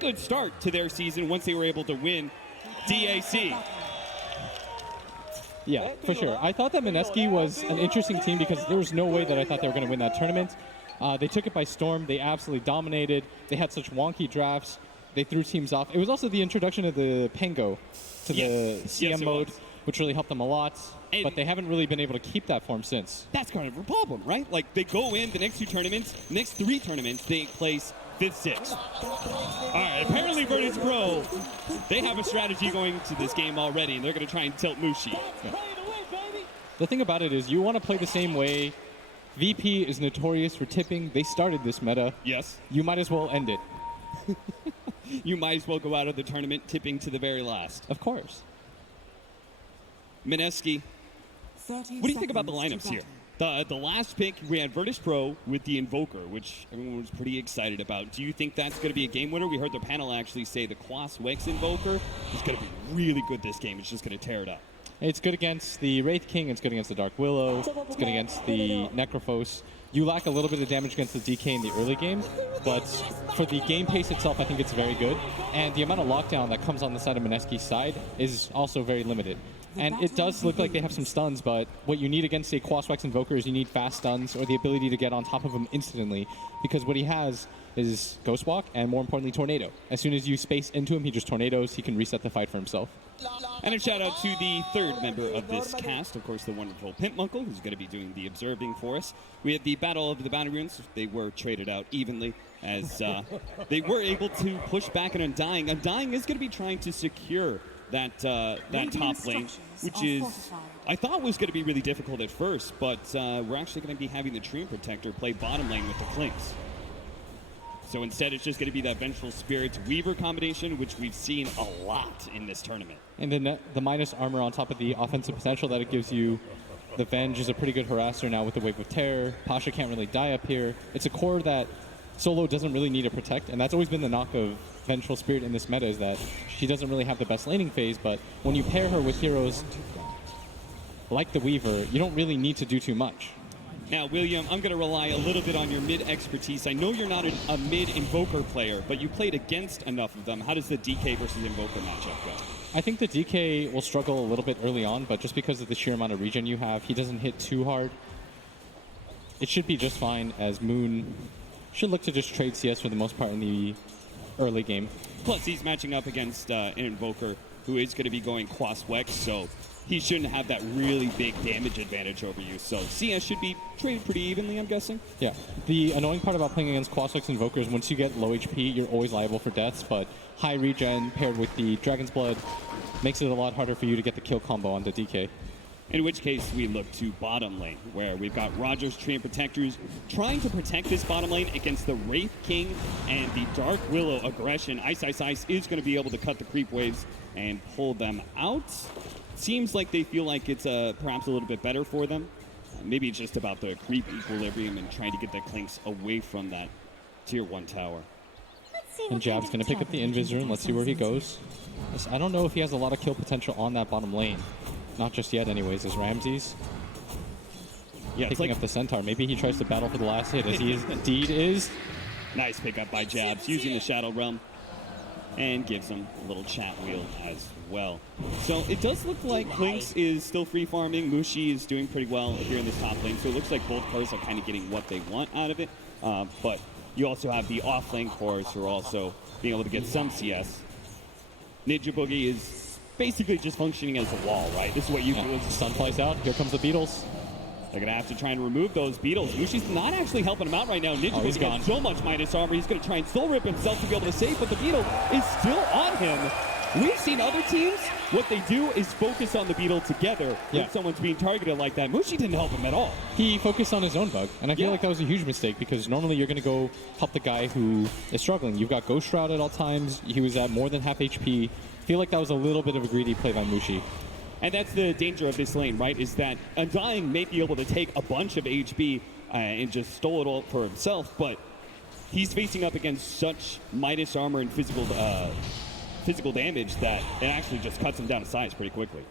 good start to their season once they were able to win DAC. Yeah, for sure. I thought that Mineski was an interesting team because there was no way that I thought they were going to win that tournament. They took it by storm. They absolutely dominated. They had such wonky drafts. They threw teams off. It was also the introduction of the Pengo to the CM mode, which really helped them a lot. But they haven't really been able to keep that form since. That's kind of a problem, right? Like, they go in the next 2 tournaments, next 3 tournaments, they place 5th, 6th. All right, apparently Virtus.pro, they have a strategy going to this game already, and they're going to try and tilt Mushi. Yeah. The thing about it is you want to play the same way. VP is notorious for tipping. They started this meta. Yes. You might as well end it. You might as well go out of the tournament tipping to the very last. Of course. Mineski, what do you think about the lineups here? The last pick, we had Virtus.pro with the Invoker, which everyone was pretty excited about. Do you think that's going to be a game winner? We heard the panel actually say the Quas-Wex Invoker is going to be really good this game. It's just going to tear it up. It's good against the Wraith King. It's good against the Dark Willow. It's good against the Necrophos. You lack a little bit of damage against the DK in the early game, but for the game pace itself, I think it's very good. And the amount of lockdown that comes on the side of Mineski's side is also very limited. And it does look like they have some stuns, but what you need against a Quas-Wex Invoker is you need fast stuns or the ability to get on top of him instantly, because what he has is Ghost Walk and, more importantly, Tornado. As soon as you space into him, he just tornadoes. He can reset the fight for himself. And a shout out to the 3rd member of this cast, of course, the wonderful Pimp Munkle, who's going to be doing the observing for us. We had the Battle of the Bounty Runes. They were traded out evenly as they were able to push back an Undying. Undying is going to be trying to secure that top lane, which is, I thought was going to be really difficult at first, but we're actually going to be having the Treant Protector play bottom lane with the Clinks. So instead, it's just going to be that Vengeful Spirits Weaver combination, which we've seen a lot in this tournament. And then the minus armor on top of the offensive potential that it gives you. The Venge is a pretty good harasser now with the Wave of Terror. Pasha can't really die up here. It's a core that solo doesn't really need to protect, and that's always been the knock of Vengeful Spirit in this meta, is that she doesn't really have the best laning phase, but when you pair her with heroes like the Weaver, you don't really need to do too much. Now, William, I'm going to rely a little bit on your mid expertise. I know you're not a mid Invoker player, but you played against enough of them. How does the DK versus Invoker matchup go? I think the DK will struggle a little bit early on, but just because of the sheer amount of regen you have, he doesn't hit too hard. It should be just fine, as Moon should look to just trade CS for the most part in the early game. Plus, he's matching up against an Invoker who is going to be going Quas-Wex, so he shouldn't have that really big damage advantage over you. So CS should be traded pretty evenly, I'm guessing. Yeah. The annoying part about playing against Quas-Wex Invokers, once you get low HP, you're always liable for deaths, but high regen paired with the Dragon's Blood makes it a lot harder for you to get the kill combo on the DK. In which case, we look to bottom lane, where we've got Rogers, Treant Protectors trying to protect this bottom lane against the Wraith King and the Dark Willow aggression. Ice is going to be able to cut the creep waves and pull them out. Seems like they feel like it's perhaps a little bit better for them. Maybe it's just about the creep equilibrium and trying to get the Clinks away from that tier 1 tower. And Jab's going to pick up the Invis Rune. Let's see where he goes. I don't know if he has a lot of kill potential on that bottom lane. Not just yet anyways, as Ramses picking up the Centaur. Maybe he tries to battle for the last hit, as he indeed is. Nice pickup by Jabs, using the Shadow Realm. And gives him a little chat wheel as well. So it does look like Clinks is still free farming. Mushi is doing pretty well here in this top lane. So it looks like both cores are kind of getting what they want out of it. But you also have the off lane cores who are also being able to get some CS. Ninja Boogie is basically just functioning as a wall, right? This is what you do. As the sun flies out, here comes the Beetles. They're going to have to try and remove those beetles. Mushi's not actually helping him out right now. Ninja he's gone. has so much minus armor. He's going to try and soul rip himself to be able to save, but the beetle is still on him. We've seen other teams, what they do is focus on the beetle together when someone's being targeted like that. Mushi didn't help him at all. He focused on his own bug, and I feel like that was a huge mistake, because normally you're going to go help the guy who is struggling. You've got Ghost Shroud at all times. He was at more than half HP. I feel like that was a little bit of a greedy play by Mushi. And that's the danger of this lane, right? Is that Undying may be able to take a bunch of HP and just stole it all for himself, but he's facing up against such minus armor and physical damage that it actually just cuts him down to size pretty quickly.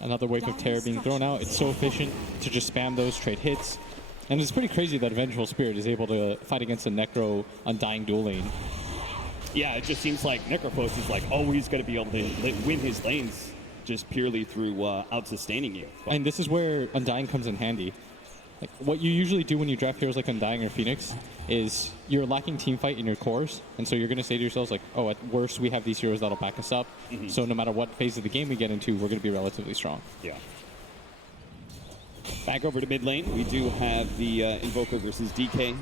Another Wave of Terror being thrown out. It's so efficient to just spam those trade hits. And it's pretty crazy that Vengeful Spirit is able to fight against a Necro Undying dual lane. Yeah, it just seems like Necrophos is like always going to be able to win his lanes just purely through out-sustaining you. But And this is where Undying comes in handy. Like, what you usually do when you draft heroes like Undying or Phoenix is you're lacking team fight in your cores, and so you're going to say to yourselves, like, oh, at worst, we have these heroes that'll back us up, so no matter what phase of the game we get into, we're going to be relatively strong. Yeah. Back over to mid lane, we do have the Invoker versus DK.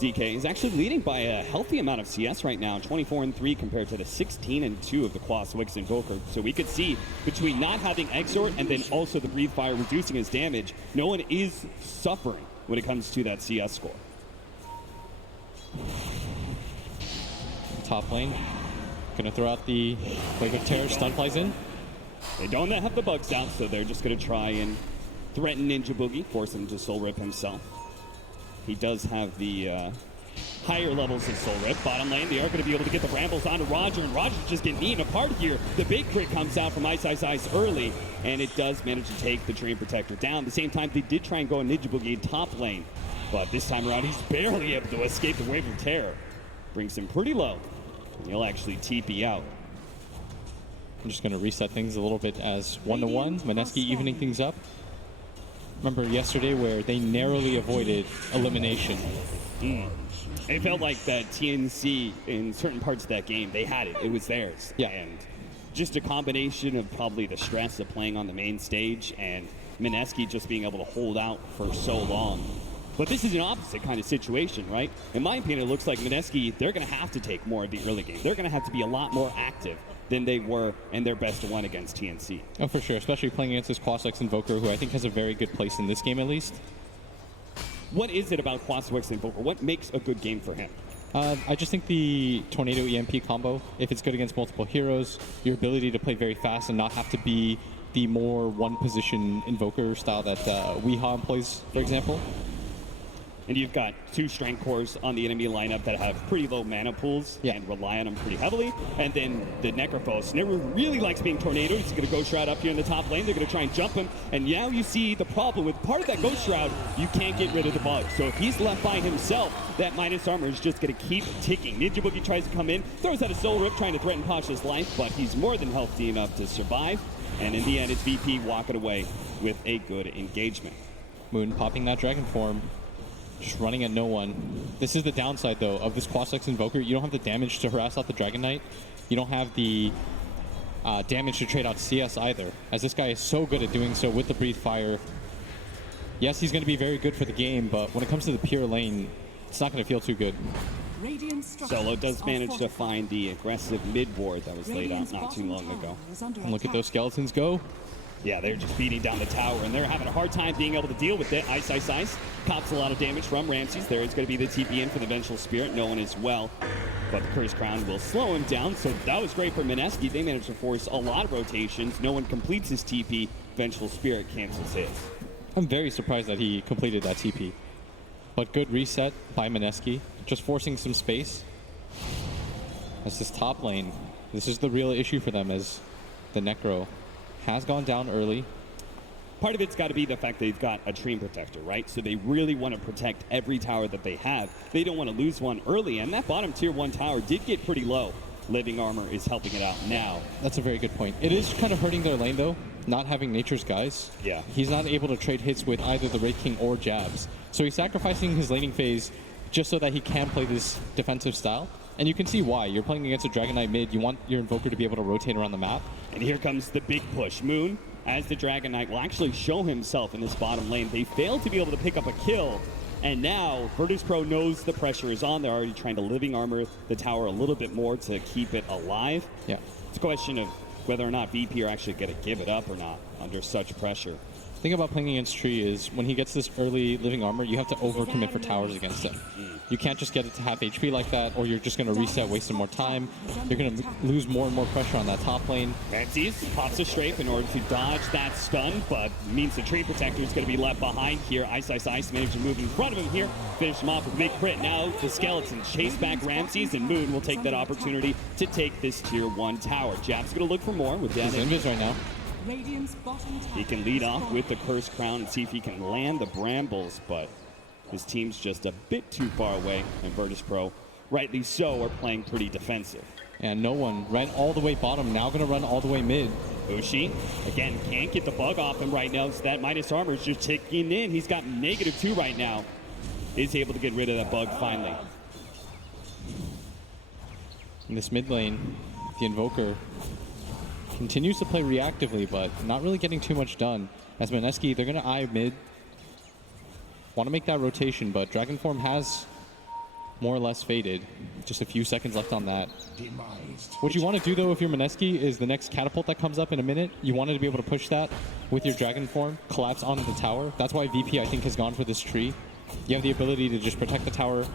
DK is actually leading by a healthy amount of CS right now, 24-3 compared to the 16-2 of the Quaswix Invoker. So we could see between not having Exort and then also the Breathe Fire reducing his damage, no one is suffering when it comes to that CS score. Top lane, gonna throw out the Wave of Terror, stun flies in. They don't have the bugs out, so they're just going to try and threaten Ninja Boogie, force him to Soul Rip himself. He does have the higher levels of Soul Rip. Bottom lane, they are going to be able to get the Brambles onto Roger, and Roger's just getting eaten apart here. The big crit comes out from Ice early, and it does manage to take the Dream Protector down. At the same time, they did try and go on Ninja Boogie in top lane, but this time around, he's barely able to escape the Wave of Terror. Brings him pretty low, and he'll actually TP out. I'm just going to reset things a little bit as 1-1. Mineski evening things up. Remember yesterday where they narrowly avoided elimination. It felt like the TNC in certain parts of that game, they had it. It was theirs. Yeah. And just a combination of probably the stress of playing on the main stage and Mineski just being able to hold out for so long. But this is an opposite kind of situation, right? In my opinion, it looks like Mineski, they're going to have to take more of the early game. They're going to have to be a lot more active than they were in their best one against TNC. Oh, for sure, especially playing against this Quaswex Invoker, who I think has a very good place in this game at least. What is it about Quaswex Invoker? What makes a good game for him? I just think the Tornado EMP combo, if it's good against multiple heroes, your ability to play very fast and not have to be the more one-position Invoker style that Weehaw employs, for example. And you've got two strength cores on the enemy lineup that have pretty low mana pools and rely on them pretty heavily. And then the Necrophos never really likes being tornadoed. He's going to Ghost Shroud up here in the top lane. They're going to try and jump him. And now you see the problem with part of that Ghost Shroud, you can't get rid of the bug. So if he's left by himself, that minus armor is just going to keep ticking. Ninja Boogie tries to come in, throws out a Soul Rip, trying to threaten Pasha's life, but he's more than healthy enough to survive. And in the end, it's VP walking away with a good engagement. Moon popping that Dragon form. Just running at no one. This is the downside, though, of this Quaswex Invoker. You don't have the damage to harass out the Dragon Knight. You don't have the damage to trade out CS either, as this guy is so good at doing so with the Breathe Fire. Yes, he's going to be very good for the game, but when it comes to the pure lane, it's not going to feel too good. Solo does manage to find the aggressive mid ward that was laid out not too long ago. And look at those skeletons go. Yeah, they're just beating down the tower, and they're having a hard time being able to deal with it. Ice. Cops a lot of damage from Ramses. There is going to be the TP in for the Vengeful Spirit. No one as well. But the Curse Crown will slow him down, so that was great for Mineski. They managed to force a lot of rotations. No one completes his TP. Vengeful Spirit cancels his. I'm very surprised that he completed that TP. But good reset by Mineski. Just forcing some space. That's this top lane. This is the real issue for them, as the Necro has gone down early. Part of it's got to be the fact they've got a Dream Protector, right? So they really want to protect every tower that they have. They don't want to lose one early, and that bottom tier 1 tower did get pretty low. Living Armor is helping it out now. That's a very good point. It is kind of hurting their lane, though, not having Nature's Guys. Yeah. He's not able to trade hits with either the Wraith King or jabs. So he's sacrificing his laning phase just so that he can play this defensive style. And you can see why. You're playing against a Dragon Knight mid. You want your Invoker to be able to rotate around the map. And here comes the big push. Moon, as the Dragon Knight, will actually show himself in this bottom lane. They failed to be able to pick up a kill. And now, Virtus.pro knows the pressure is on. They're already trying to Living Armor the tower a little bit more to keep it alive. Yeah. It's a question of whether or not VP are actually going to give it up or not under such pressure. The thing about playing against Tree is when he gets this early Living Armor, you have to overcommit for towers against him. You can't just get it to half HP like that, or you're just going to reset, waste some more time. You're going to lose more and more pressure on that top lane. Ramses pops a strafe in order to dodge that stun, but means the Tree Protector is going to be left behind here. Ice managed to move in front of him here, finish him off with a big crit. Now the Skeletons chase back Ramses, and Moon will take that opportunity to take this tier 1 tower. Jap's going to look for more with that. He's invis right now. He can lead off with the Curse Crown and see if he can land the Brambles, but his team's just a bit too far away, and Virtus.pro rightly so, are playing pretty defensive. And no one ran all the way bottom, now going to run all the way mid. Ushi, again, can't get the bug off him right now, so that minus armor is just ticking in. He's got -2 right now. Is able to get rid of that bug finally. In this mid lane, the Invoker continues to play reactively, but not really getting too much done. As Mineski, they're going to eye mid. Want to make that rotation, but Dragon Form has more or less faded. Just a few seconds left on that. What you want to do, though, if you're Mineski, is the next catapult that comes up in a minute, you wanted to be able to push that with your Dragon Form, collapse onto the tower. That's why VP, I think, has gone for this tree. You have the ability to just protect the tower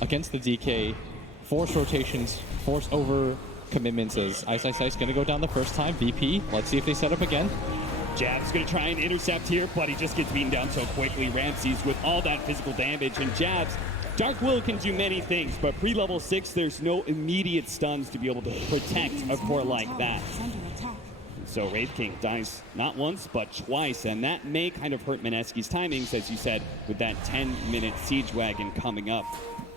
against the DK, force rotations, force over commitments as Ice going to go down the first time. VP, let's see if they set up again. Jab's going to try and intercept here, but he just gets beaten down so quickly. Ramses with all that physical damage, and Jab's Dark Will can do many things, but pre-level 6, there's no immediate stuns to be able to protect a core like that. So Wraith King dies not once, but twice, and that may kind of hurt Mineski's timings, as you said, with that 10-minute siege wagon coming up.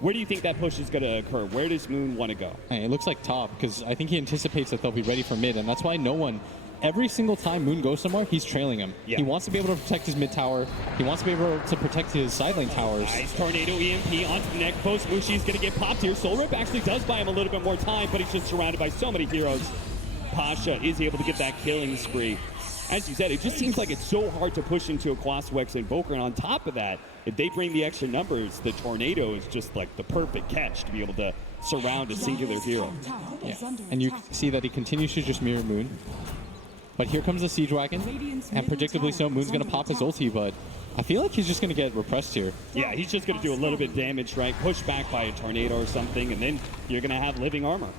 Where do you think that push is going to occur? Where does Moon want to go? And it looks like top, because I think he anticipates that they'll be ready for mid, and that's why no one, every single time Moon goes somewhere, he's trailing him. Yeah. He wants to be able to protect his mid tower. He wants to be able to protect his side lane towers. Nice tornado EMP onto the neck post. Mushi's going to get popped here. Soul Rip actually does buy him a little bit more time, but he's just surrounded by so many heroes. Pasha is able to get that killing spree. As you said, it just seems like it's so hard to push into a Quaswex Invoker, and on top of that, if they bring the extra numbers, the tornado is just like the perfect catch to be able to surround a singular hero. Yeah. And you see that he continues to just mirror Moon. But here comes the Siege Wagon, and predictably so, Moon's going to pop his ulti, but I feel like he's just going to get repressed here. Yeah, he's just going to do a little bit of damage, right? Push back by a tornado or something, and then you're going to have living armor.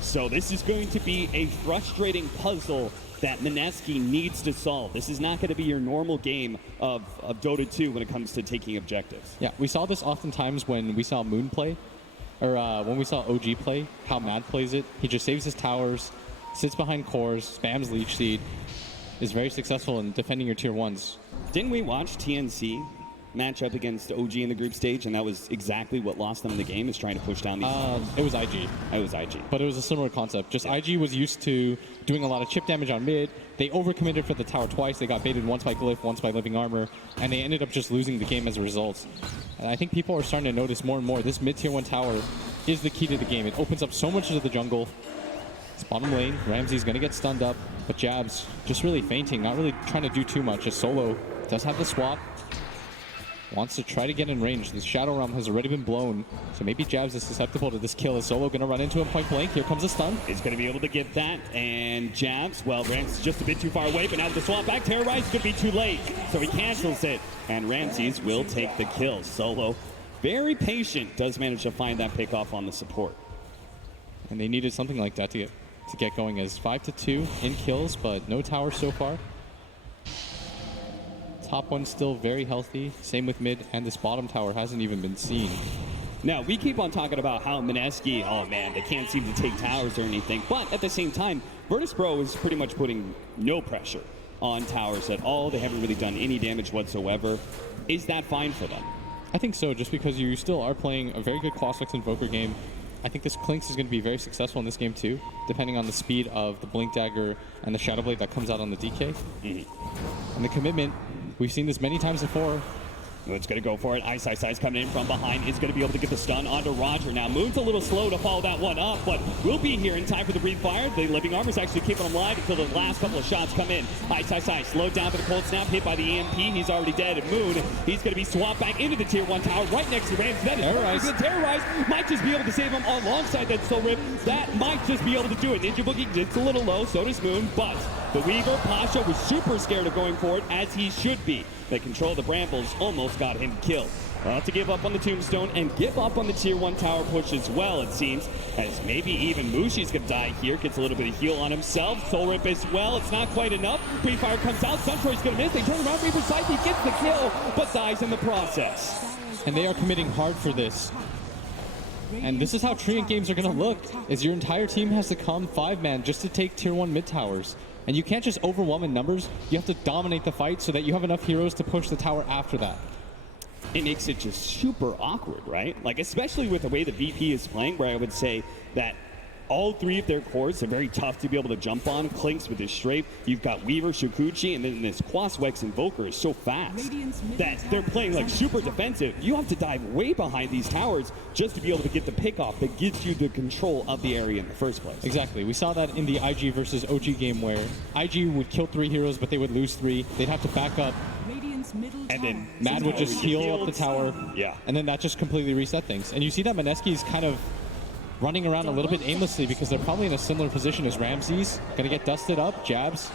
So this is going to be a frustrating puzzle that Mineski needs to solve. This is not going to be your normal game of Dota 2 when it comes to taking objectives. Yeah, we saw this oftentimes when we saw Moon play, or when we saw OG play, how Mad plays it. He just saves his towers, sits behind cores, spams Leech Seed, is very successful in defending your tier 1s. Didn't we watch TNC match up against OG in the group stage, and that was exactly what lost them the game, is trying to push down these It was IG. It was IG. But it was a similar concept. Just IG was used to doing a lot of chip damage on mid. They overcommitted for the tower twice. They got baited once by Glyph, once by Living Armor, and they ended up just losing the game as a result. And I think people are starting to notice more and more this mid tier 1 tower is the key to the game. It opens up so much of the jungle. It's bottom lane. Ramsey's going to get stunned up, but Jabs just really fainting, not really trying to do too much. As Solo does have the swap. Wants to try to get in range. The Shadow Realm has already been blown, so maybe Jabs is susceptible to this kill. Is Solo going to run into him point blank? Here comes a stun. He's going to be able to get that, and Jabs, well, Ramses just a bit too far away, but now the swap back, Terrorize is going to be too late, so he cancels it, and Ramses will take the kill. Solo, very patient, does manage to find that pick off on the support. And they needed something like that to get going, as 5-2 in kills, but no tower so far. Top one still very healthy. Same with mid, and this bottom tower hasn't even been seen. Now, we keep on talking about how Mineski, oh man, they can't seem to take towers or anything, but at the same time, Virtus.pro is pretty much putting no pressure on towers at all. They haven't really done any damage whatsoever. Is that fine for them? I think so, just because you still are playing a very good Quaswex Invoker game. I think this Clinks is going to be very successful in this game too, depending on the speed of the Blink Dagger and the Shadow Blade that comes out on the DK. And the commitment, we've seen this many times before. It's going to go for it. Ice coming in from behind. Is going to be able to get the stun onto Roger. Now, Moon's a little slow to follow that one up, but will be here in time for the Breathe Fire. The Living Armor's actually keeping him alive until the last couple of shots come in. Ice, slowed down for the cold snap, hit by the EMP. He's already dead. And Moon, he's going to be swapped back into the tier 1 tower right next to Ramsey. That is Terrorize. Terrorize might just be able to save him alongside that Soul Rip. That might just be able to do it. Ninja Boogie gets a little low, so does Moon, but the Weaver, Pasha, was super scared of going for it, as he should be. The control of the Brambles almost got him killed. We'll have to give up on the Tombstone and give up on the tier 1 tower push as well, it seems, as maybe even Mushi's gonna die here. Gets a little bit of heal on himself. Soul Rip as well. It's not quite enough. Breathe Fire comes out. Suntroy's gonna miss. They turn around. Reaper side. He gets the kill, but dies in the process. And they are committing hard for this. And this is how Treant games are gonna look, is your entire team has to come 5-man just to take tier 1 mid towers. And you can't just overwhelm in numbers. You have to dominate the fight so that you have enough heroes to push the tower after that. it makes it just super awkward, right? Like, especially with the way the VP is playing, where I would say that all three of their cores are very tough to be able to jump on. Clinks with his strafe. You've got Weaver, Shukuchi, and then this Quaswex Invoker is so fast that they're playing like super defensive. You have to dive way behind these towers just to be able to get the pick off that gives you the control of the area in the first place. Exactly. We saw that in the IG versus OG game where IG would kill 3 heroes, but they would lose 3. They'd have to back up. And then Mad would just heal up the tower. Yeah. And then that just completely reset things. And you see that Mineski is kind of running around a little bit aimlessly because they're probably in a similar position as Ramses. Gonna get dusted up, jabs.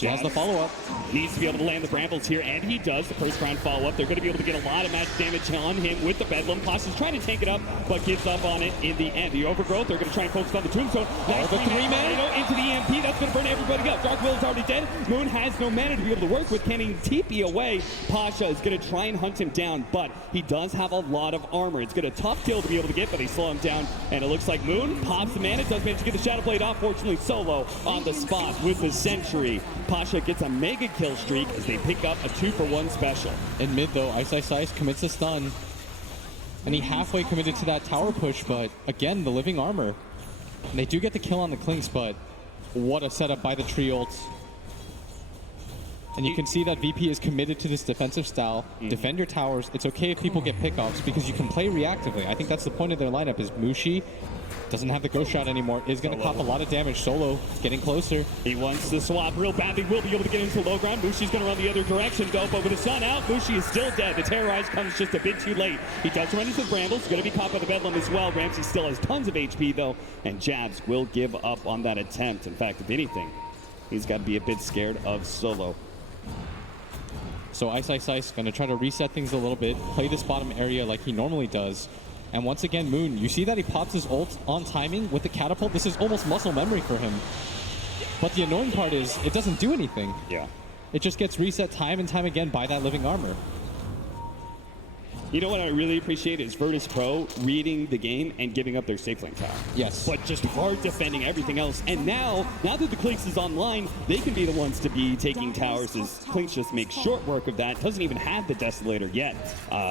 Has the follow-up. Needs to be able to land the Brambles here, and he does. The first round follow-up. They're going to be able to get a lot of match damage on him with the Bedlam. Pasha's trying to tank it up, but gives up on it in the end. The Overgrowth, they're going to try and focus on the Tombstone. Nice the 3-man into the EMP. That's going to burn everybody up. Dark Willow's already dead. Moon has no mana to be able to work with. Can't even TP away. Pasha is going to try and hunt him down, but he does have a lot of armor. It's going to tough kill to be able to get, but they slow him down, and it looks like Moon pops the mana. Does manage to get the Shadow Blade off. Fortunately, solo on the spot with the Sentry. Pasha gets a mega kill streak as they pick up a 2-for-1 special. In mid though, Ice commits a stun. And he halfway committed to that tower push, but again, the living armor. And they do get the kill on the Clinks, but what a setup by the tree ults. And you can see that VP is committed to this defensive style. Defend your towers. It's okay if people get pickoffs because you can play reactively. I think that's the point of their lineup is Mushi doesn't have the ghost shot anymore, is going to cop a lot of damage. Solo getting closer. He wants to swap real badly. Will be able to get into low ground. Mushi's going to run the other direction though, but with the sun out, Mushi is still dead. The Terrorize comes just a bit too late. He does run into the Brambles. Going to be caught by the Bedlam as well. Ramsey still has tons of HP though, and Jabs will give up on that attempt. In fact, if anything, he's got to be a bit scared of Solo. So Ice going to try to reset things a little bit, play this bottom area like he normally does. And once again, Moon, you see that he pops his ult on timing with the catapult. This is almost muscle memory for him. But the annoying part is it doesn't do anything. Yeah. It just gets reset time and time again by that living armor. You know what I really appreciate is Virtus.pro reading the game and giving up their safe lane tower. Yes. But just hard defending everything else. And now that the Clinks is online, they can be the ones to be taking towers as Clinks just makes short work of that. Doesn't even have the Desolator yet.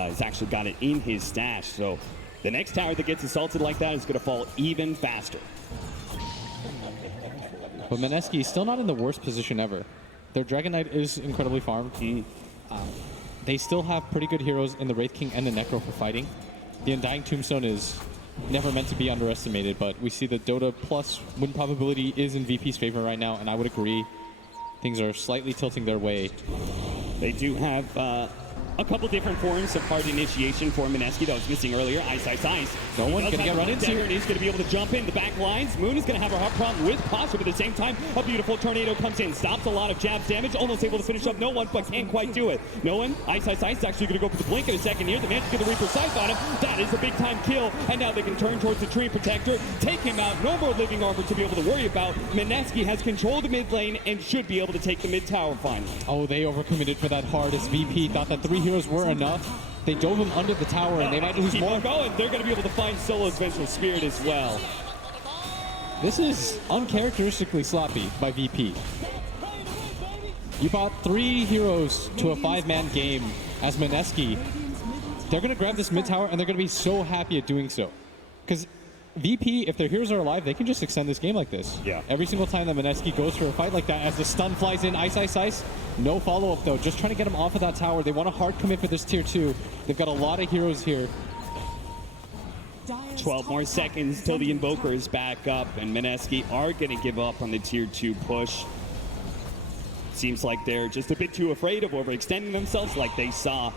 He's actually got it in his stash. So the next tower that gets assaulted like that is going to fall even faster. But Mineski is still not in the worst position ever. Their Dragon Knight is incredibly farmed. They still have pretty good heroes in the Wraith King and the Necro for fighting. The Undying Tombstone is never meant to be underestimated, but we see the Dota plus win probability is in VP's favor right now, and I would agree. Things are slightly tilting their way. They do have a couple different forms of hard initiation for Mineski that was missing earlier. Ice. No one's going to get run into. He's going to be able to jump in the back lines. Moon is going to have a hard problem with Pasha, but at the same time, a beautiful tornado comes in, stops a lot of jabs damage, almost able to finish up no one, but can't quite do it. No one. Ice is actually going to go for the blink in a second here. The man's going to Reaper Sight on him. That is a big time kill, and now they can turn towards the Tree Protector, take him out. No more living armor to be able to worry about. Mineski has control of the mid lane and should be able to take the mid tower finally. Oh, they overcommitted for that hard as VP thought that 3 heroes were enough. They dove him under the tower, and they might lose more. Going. They're going to be able to find Solo's Vengeful Spirit as well. This is uncharacteristically sloppy by VP. You brought 3 heroes to a 5-man game as Mineski. They're going to grab this mid tower, and they're going to be so happy at doing so. Because VP, if their heroes are alive, they can just extend this game like this. Yeah. Every single time that Mineski goes for a fight like that, as the stun flies in, Ice. No follow-up, though. Just trying to get him off of that tower. They want a hard commit for this tier 2. They've got a lot of heroes here. 12 more seconds till the Invoker is back up, and Mineski are going to give up on the tier 2 push. Seems like they're just a bit too afraid of overextending themselves like they saw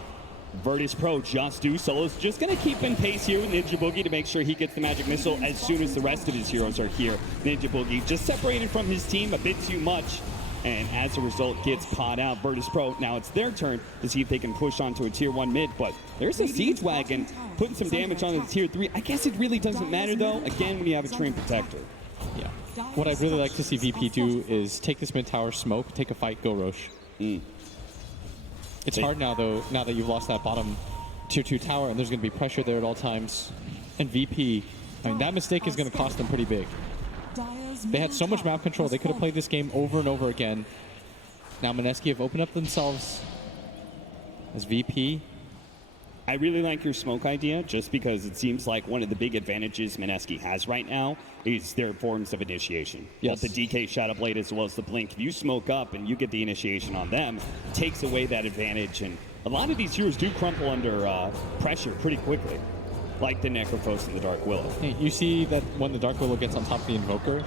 Virtus.pro just do. Solo's just going to keep in pace here with Ninja Boogie to make sure he gets the Magic Missile as soon as the rest of his heroes are here. Ninja Boogie just separated from his team a bit too much, and as a result gets caught out. Virtus.pro, now it's their turn to see if they can push onto a tier 1 mid, but there's a Siege Wagon putting some damage on the tier 3. I guess it really doesn't matter though, again, when you have a Tree Protector. Yeah. What I'd really like to see VP do is take this mid tower, smoke, take a fight, go Roche. It's hard now, though, now that you've lost that bottom tier 2 tower, and there's going to be pressure there at all times. And VP, I mean, that mistake is going to cost them pretty big. They had so much map control, they could have played this game over and over again. Now Mineski have opened up themselves as VP I really like your smoke idea just because it seems like one of the big advantages Mineski has right now is their forms of initiation. Yes. Both the DK Shadow Blade as well as the Blink. If you smoke up and you get the initiation on them, it takes away that advantage. And a lot of these heroes do crumple under pressure pretty quickly, like the Necrophos and the Dark Willow. Hey, you see that when the Dark Willow gets on top of the Invoker,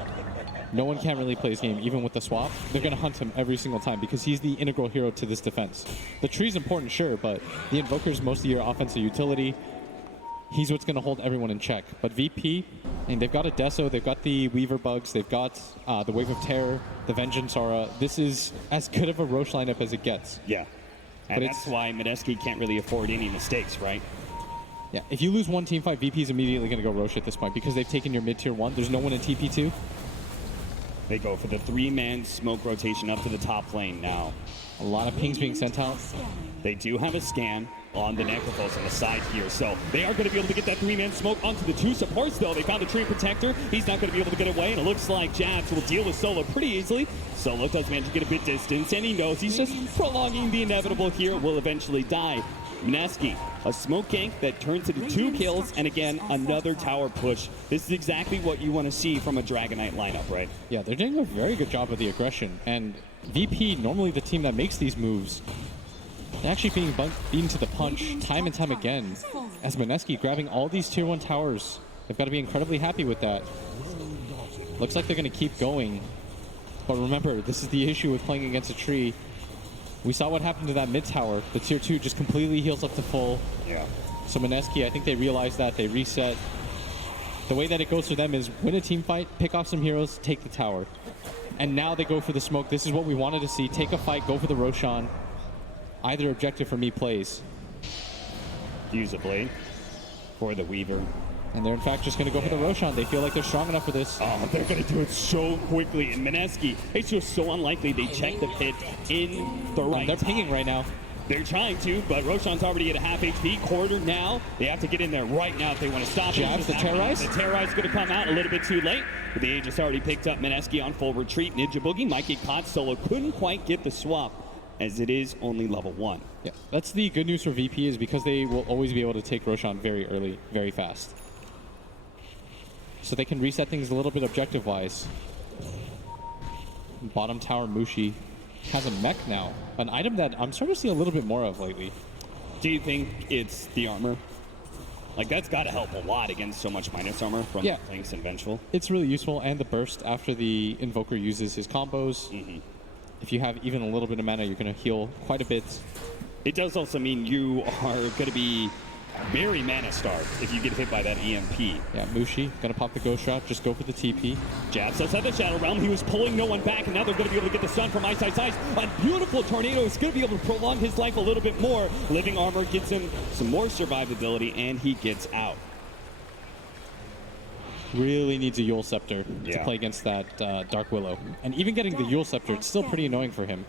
no one can really play his game, even with the swap. They're going to hunt him every single time because he's the integral hero to this defense. The tree's important, sure, but the Invoker's most of your offensive utility. He's what's going to hold everyone in check. But VP, and they've got a Deso, they've got the Weaver bugs, they've got the Wave of Terror, the Vengeance Aura. This is as good of a Roche lineup as it gets. Yeah. And But that's why Mineski can't really afford any mistakes, right? Yeah, if you lose one team fight, VP is immediately going to go Roche at this point because they've taken your mid-tier 1. There's no one in TP2. They go for the 3-man smoke rotation up to the top lane now. A lot of pings being sent out. They do have a scan on the Necrophos on the side here, so they are going to be able to get that 3-man smoke onto the 2 supports, though. They found the Tree Protector. He's not going to be able to get away, and it looks like Jabs will deal with Solo pretty easily. Solo does manage to get a bit distance, and he knows he's just prolonging the inevitable here. Will eventually die. Mineski, a smoke gank that turns into 2 kills, and again, another tower push. This is exactly what you want to see from a Dragonite lineup, right? Yeah, they're doing a very good job of the aggression. And VP, normally the team that makes these moves, they're actually being beaten to the punch time and time again. As Mineski grabbing all these tier 1 towers, they've got to be incredibly happy with that. Looks like they're going to keep going. But remember, this is the issue with playing against a tree. We saw what happened to that mid tower. The tier 2 just completely heals up to full. Yeah. So Mineski, I think they realized that. They reset. The way that it goes for them is win a team fight, pick off some heroes, take the tower. And now they go for the smoke. This is what we wanted to see. Take a fight, go for the Roshan. Either objective for me plays. Use a blade for the Weaver. And they're in fact just going to go for the Roshan. They feel like they're strong enough for this. Oh, they're going to do it so quickly. And Mineski, it's just so unlikely they check the pit in the right They're pinging right now. They're trying to, but Roshan's already at a half HP. Quarter now. They have to get in there right now if they want to stop Jabs, it. the Terrorize? The Terrorize going to come out a little bit too late. But the Aegis already picked up Mineski on full retreat. Ninja Boogie might get caught. Solo couldn't quite get the swap as it is only level 1. Yeah, that's the good news for VP is because they will always be able to take Roshan very early, very fast. So they can reset things a little bit objective-wise. Bottom tower Mushi has a mech now, an item that I'm starting to see a little bit more of lately. Do you think it's the armor? Like, that's got to help a lot against so much minus armor from Lynx and Vengeful. It's really useful, and the burst after the Invoker uses his combos. If you have even a little bit of mana, you're going to heal quite a bit. It does also mean you are going to be very mana starved if you get hit by that EMP. Yeah, Mushi gonna pop the Ghost Shot, just go for the TP. Jabs outside the Shadow Realm. He was pulling no one back, and now they're going to be able to get the Sun from Ice Ice Ice. A beautiful Tornado is going to be able to prolong his life a little bit more. Living Armor gets him some more survivability, and he gets out. Really needs a Yule Scepter to play against that Dark Willow. And even getting the Yule Scepter, it's still pretty annoying for him.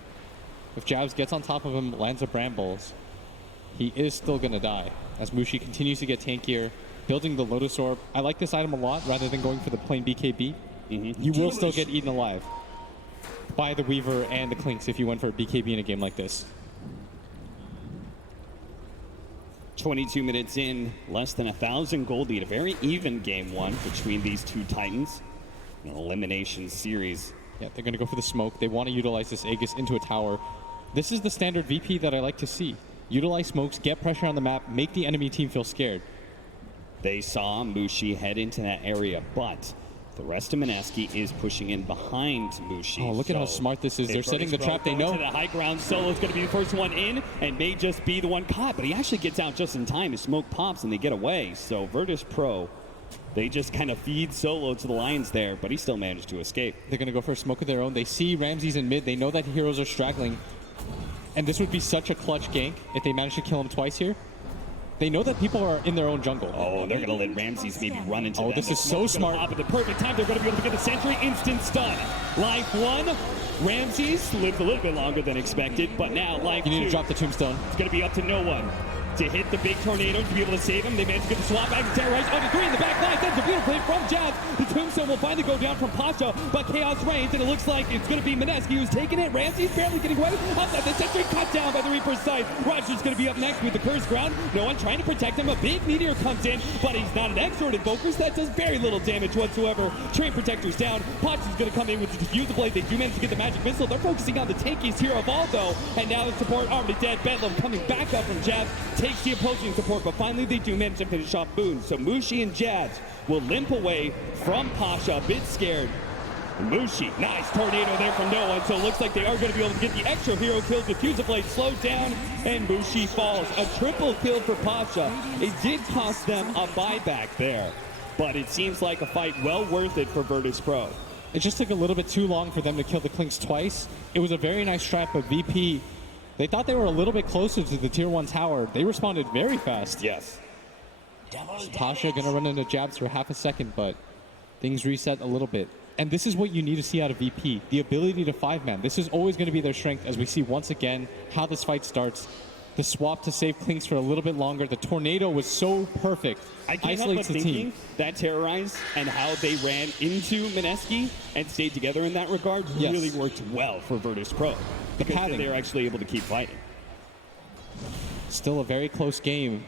If Jabs gets on top of him, lands a Brambles, he is still going to die. As Mushi continues to get tankier, building the Lotus Orb. I like this item a lot rather than going for the plain BKB. You will still get eaten alive by the Weaver and the Clinks if you went for a BKB in a game like this. 22 minutes in, less than 1,000 gold lead. A very even game 1 between these 2 Titans. An elimination series. Yeah, they're going to go for the smoke. They want to utilize this Aegis into a tower. This is the standard VP that I like to see. Utilize smokes, get pressure on the map, make the enemy team feel scared. They saw Mushi head into that area, but the rest of Mineski is pushing in behind Mushi. Oh, look at how smart this is. They're setting the trap. They know. To the high ground. Solo's going to be the first one in and may just be the one caught, but he actually gets out just in time. His smoke pops and they get away. So Virtus.pro, they just kind of feed Solo to the Lions there, but he still managed to escape. They're going to go for a smoke of their own. They see Ramses in mid. They know that heroes are straggling. And this would be such a clutch gank if they manage to kill him twice here. They know that people are in their own jungle. Oh, they're going to let Ramses maybe run into them. This is so smart. At the perfect time, they're going to be able to get the sentry. Instant stun. Life 1. Ramses lived a little bit longer than expected, but now life 2. You need to drop the tombstone. It's going to be up to no one. to hit the big tornado to be able to save him. They managed to get the swap back to terrorize. On the 3 in the back line. That's a beautiful play from Jazz. The tombstone will finally go down from Pasha, but Chaos reigns, and it looks like it's going to be Mineski who's taking it. Ramsey's barely getting away. Outside the sentry, cut down by the Reaper's sight. Roger's going to be up next with the Curse Ground. No one trying to protect him. A big meteor comes in, but he's not an Exort Invoker, so that does very little damage whatsoever. Train Protector's down. Pasha's going to come in with the Diffuser Blade. They do manage to get the Magic Missile. They're focusing on the tankiest hero of all, though, and now the support already dead. Bedlam coming back up from Jazz, takes the opposing support, but finally they do manage to finish off Boone. So Mushi and Jazz will limp away from Pasha, a bit scared. Mushi, nice tornado there from no one, so it looks like they are going to be able to get the extra hero kills. Diffuser Blade slowed down, and Mushi falls. A triple kill for Pasha. It did cost them a buyback there, but it seems like a fight well worth it for Virtus.pro. It just took a little bit too long for them to kill the Clinks twice. It was a very nice strat, but VP, they thought they were a little bit closer to the Tier 1 tower. They responded very fast. Yes. Pasha going to run into jabs for half a second, but things reset a little bit. And this is what you need to see out of VP, the ability to 5-man. This is always going to be their strength, as we see once again how this fight starts. The swap to save Clinks for a little bit longer. The tornado was so perfect. I can't help but thinking that Terrorize and how they ran into Mineski and stayed together in that regard really worked well for Virtus.pro. Because they were actually able to keep fighting. Still a very close game.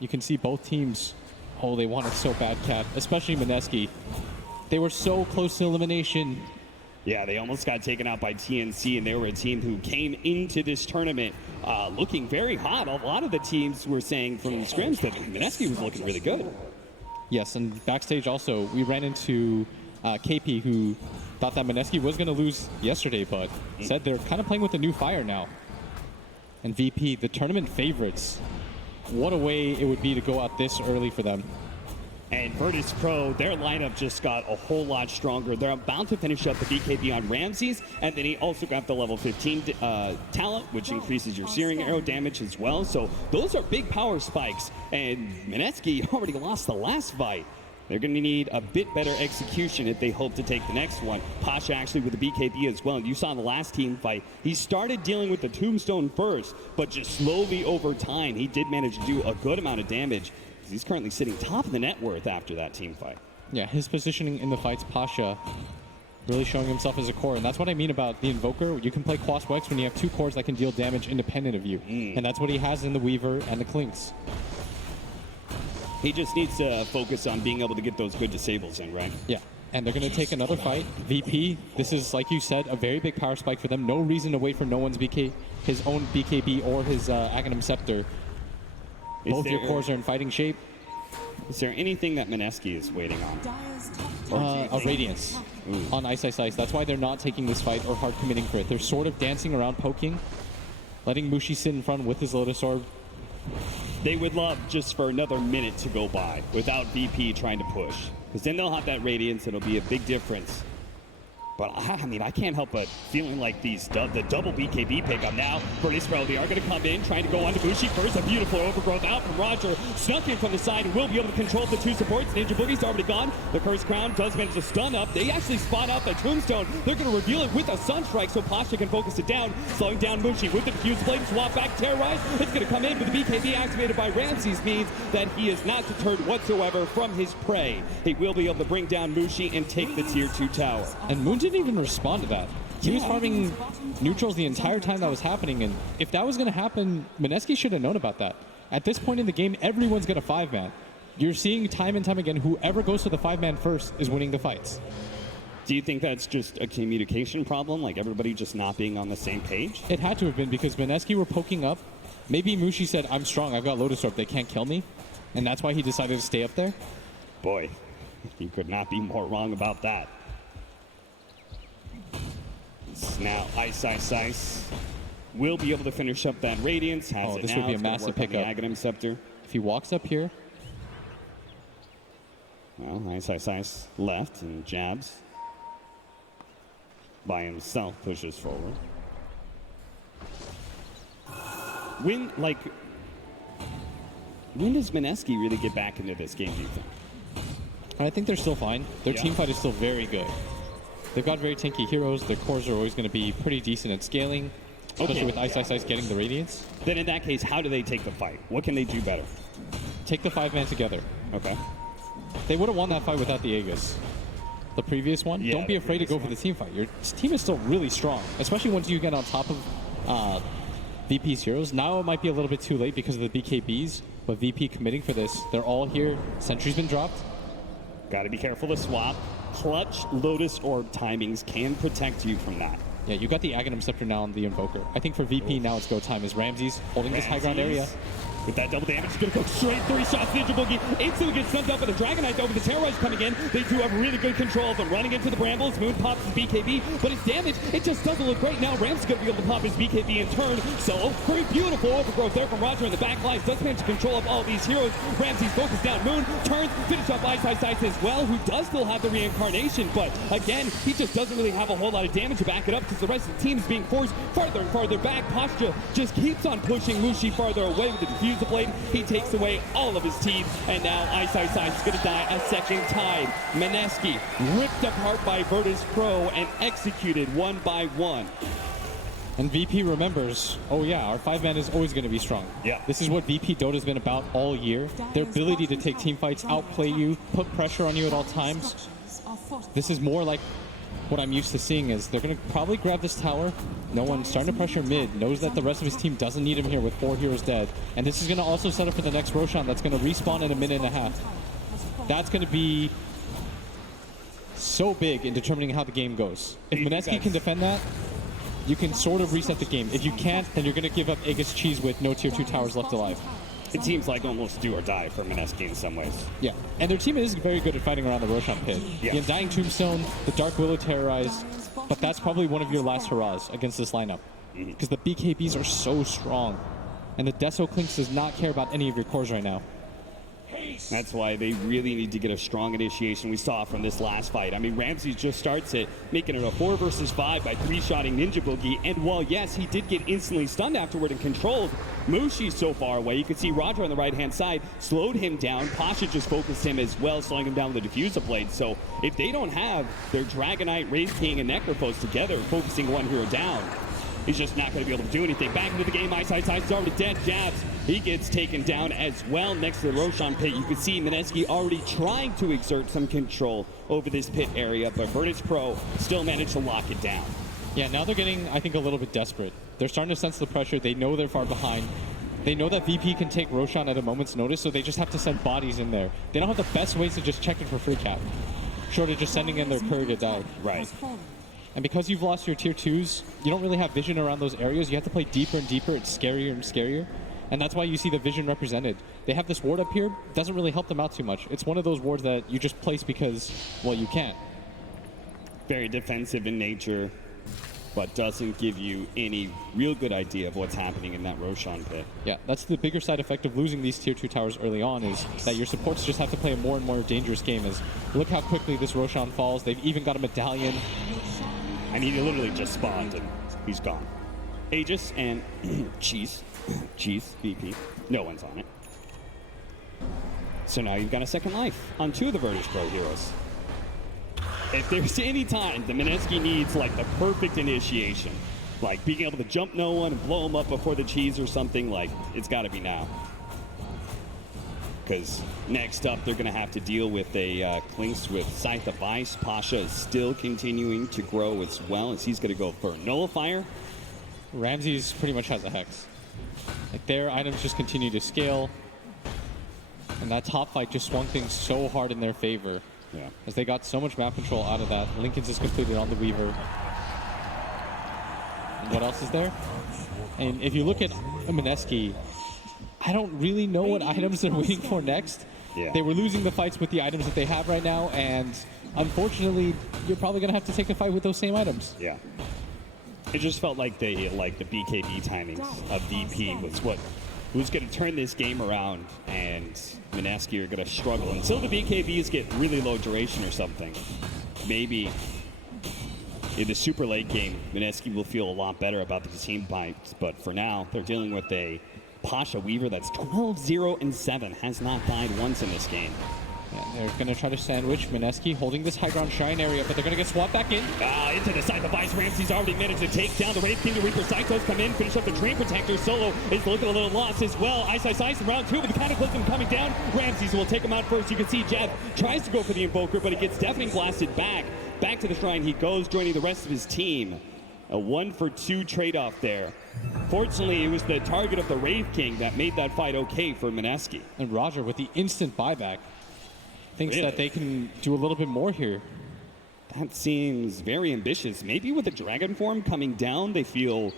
You can see both teams, oh, they want it so bad, Cat, especially Mineski. They were so close to elimination. Yeah, they almost got taken out by TNC, and they were a team who came into this tournament looking very hot. A lot of the teams were saying from the scrims that Mineski was looking really good. Yes, and backstage also, we ran into KP, who thought that Mineski was going to lose yesterday, but said they're kind of playing with a new fire now. And VP, the tournament favorites. What a way it would be to go out this early for them. And Virtus.pro, their lineup just got a whole lot stronger. They're about to finish up the BKB on Ramses, and then he also got the level 15 talent, which increases your searing arrow damage as well. So those are big power spikes, and Mineski already lost the last fight. They're going to need a bit better execution if they hope to take the next one. Pasha actually with the BKB as well. And you saw in the last team fight, he started dealing with the tombstone first, but just slowly over time, he did manage to do a good amount of damage. He's currently sitting top of the net worth after that team fight. Yeah, his positioning in the fights, Pasha, really showing himself as a core. And that's what I mean about the Invoker. You can play Quas Wex when you have two cores that can deal damage independent of you. And that's what he has in the Weaver and the Clinks. He just needs to focus on being able to get those good disables in, right? Yeah, and they're going to take another fight. VP, this is, like you said, a very big power spike for them. No reason to wait for no one's his own BKB or his Aghanim Scepter. Both your cores are in fighting shape. Is there anything that Mineski is waiting on? A Radiance on Ice Ice Ice. That's why they're not taking this fight or hard committing for it. They're sort of dancing around, poking, letting Mushi sit in front with his Lotus Orb. They would love just for another minute to go by without VP trying to push. Because then they'll have that Radiance. It'll be a big difference. But, I mean, I can't help but feeling like the double BKB pickup now. Virtus.pro, they are going to come in, trying to go on to Mushi first. A beautiful overgrowth out from Roger. Snuck in from the side and will be able to control the two supports. Ninja Boogie's already gone. The Curse Crown does manage to stun up. They actually spot out the Tombstone. They're going to reveal it with a Sunstrike so Pasha can focus it down. Slowing down Mushi with the Diffuse Blade. Swap back, Terrorize. It's going to come in with the BKB activated by Ramses. Means that he is not deterred whatsoever from his prey. He will be able to bring down Mushi and take the Tier 2 tower. And Moon didn't even respond to that. He was farming neutrals the entire time that was happening, and if that was going to happen, Mineski should have known about that. At this point in the game, everyone's going to 5-man. You're seeing time and time again, whoever goes to the 5-man first is winning the fights. Do you think that's just a communication problem, like everybody just not being on the same page? It had to have been, because Mineski were poking up. Maybe Mushi said, I'm strong, I've got Lotus Orb, they can't kill me. And that's why he decided to stay up there. Boy, you could not be more wrong about that. Now, Ice Ice Ice will be able to finish up that Radiance. This would be a massive pickup. Aghanim Scepter. If he walks up here. Well, Ice Ice Ice left and jabs. By himself, pushes forward. When does Mineski really get back into this game, do you think? I think they're still fine. Their team fight is still very good. They've got very tanky heroes. Their cores are always going to be pretty decent at scaling. especially with Ice getting the Radiance. Then in that case, how do they take the fight? What can they do better? Take the 5-man together. Okay. They would have won that fight without the Aegis. The previous one, Yeah, don't be afraid to go for the team fight. Your team is still really strong, especially once you get on top of VP's heroes. Now it might be a little bit too late because of the BKBs, but VP committing for this. They're all here. Sentry's been dropped. Got to be careful to swap. Clutch Lotus Orb timings can protect you from that. Yeah, you got the Aghanim Scepter now on the Invoker. I think for VP now it's go time as Ramses holding this high ground area. With that double damage, he's going to go straight 3 shots. Ninja Boogie instantly gets stunned up with a Dragonite, though, with the Terror Rush coming in. They do have really good control of them. Running into the Brambles, Moon pops his BKB, but his damage, it just doesn't look great. Now Ram's going to be able to pop his BKB in turn. So, pretty beautiful overgrowth there from Roger in the back lines. Does manage to control of all these heroes. Ramsey's focused down. Moon turns, finish up Ice as well, who does still have the reincarnation, but again, he just doesn't really have a whole lot of damage to back it up because the rest of the team is being forced farther and farther back. Posture just keeps on pushing Mushi farther away with the Diffuser Blade. He takes away all of his teeth, and now Ice is going to die a second time. Mineski ripped apart by Virtus.pro and executed one by one. And VP remembers, oh yeah, our 5-man is always going to be strong. Yeah. This is what VP Dota's been about all year. Their ability to take team fights, outplay you, put pressure on you at all times. This is more like what I'm used to seeing is they're going to probably grab this tower. No one starting to pressure mid, knows that the rest of his team doesn't need him here with 4 heroes dead. And this is going to also set up for the next Roshan that's going to respawn in a minute and a half. That's going to be so big in determining how the game goes. If Mineski can defend that, you can sort of reset the game. If you can't, then you're going to give up Aegis Cheese with no tier 2 towers left alive. It seems like almost do or die for Mineski in some ways. Yeah, and their team is very good at fighting around the Roshan pit. Yeah. The Undying Tombstone, the Dark Willow terrorized, but that's probably one of your last hurrahs against this lineup. Because the BKBs are so strong, and the Deso Clinks does not care about any of your cores right now. That's why they really need to get a strong initiation we saw from this last fight. I mean, Ramsey just starts it, making it a 4 versus 5 by 3-shotting Ninja Boogie. And while, yes, he did get instantly stunned afterward and controlled, Mushi's so far away. You can see Roger on the right-hand side slowed him down. Pasha just focused him as well, slowing him down with the Diffuser Blade. So if they don't have their Dragonite, Wraith King, and Necrophos together, focusing one hero down, he's just not going to be able to do anything. Back into the game, Ice is already dead. Jabs, he gets taken down as well next to the Roshan pit. You can see Mineski already trying to exert some control over this pit area, but Virtus.pro still managed to lock it down. Yeah, now they're getting, I think, a little bit desperate. They're starting to sense the pressure. They know they're far behind. They know that VP can take Roshan at a moment's notice, so they just have to send bodies in there. They don't have the best ways to just check it for free cap, short of just sending in their courier to die. Right. And because you've lost your tier 2s, you don't really have vision around those areas. You have to play deeper and deeper. It's scarier and scarier. And that's why you see the vision represented. They have this ward up here. Doesn't really help them out too much. It's one of those wards that you just place because, well, you can't. Very defensive in nature, but doesn't give you any real good idea of what's happening in that Roshan pit. Yeah, that's the bigger side effect of losing these tier 2 towers early on, is that your supports just have to play a more and more dangerous game. As look how quickly this Roshan falls. They've even got a medallion. And he literally just spawned and he's gone. Aegis and Cheese VP. No one's on it. So now you've got a second life on 2 of the Virtus.pro heroes. If there's any time the Mineski needs like the perfect initiation, like being able to jump no one and blow him up before the cheese or something, like it's got to be now. Because next up they're going to have to deal with a Clinks with Scythe of Ice. Pasha is still continuing to grow as well as he's going to go for a Nullifier. Ramses pretty much has a Hex. Like their items just continue to scale. And that top fight just swung things so hard in their favor. Yeah. As they got so much map control out of that. Lincoln's is completed on the Weaver. And what else is there? And if you look at Mineski, I don't really know what items they're waiting for next. Yeah. They were losing the fights with the items that they have right now, and unfortunately, you're probably going to have to take a fight with those same items. Yeah. It just felt like the BKB timings of VP was what was going to turn this game around, and Mineski are going to struggle until the BKBs get really low duration or something. Maybe in the super late game, Mineski will feel a lot better about the team fights, but for now, they're dealing with a Pasha Weaver that's 12-0-7, has not died once in this game. And they're going to try to sandwich Mineski holding this high ground shrine area, but they're going to get swapped back in. Into the side of Vice. Ramsey's already managed to take down the Wraith King. The Reaper Psychos come in, finish up the Train Protector. Solo is looking a little lost as well. Ice in round 2 with the Cataclysm coming down. Ramsey's will take him out first. You can see Jeff tries to go for the Invoker, but he gets deafening blasted back. Back to the shrine he goes, joining the rest of his team. A 1-for-2 trade-off there. Fortunately, it was the target of the Wraith King that made that fight okay for Mineski. And Roger, with the instant buyback, thinks that they can do a little bit more here. That seems very ambitious. Maybe with the Dragon form coming down, they feel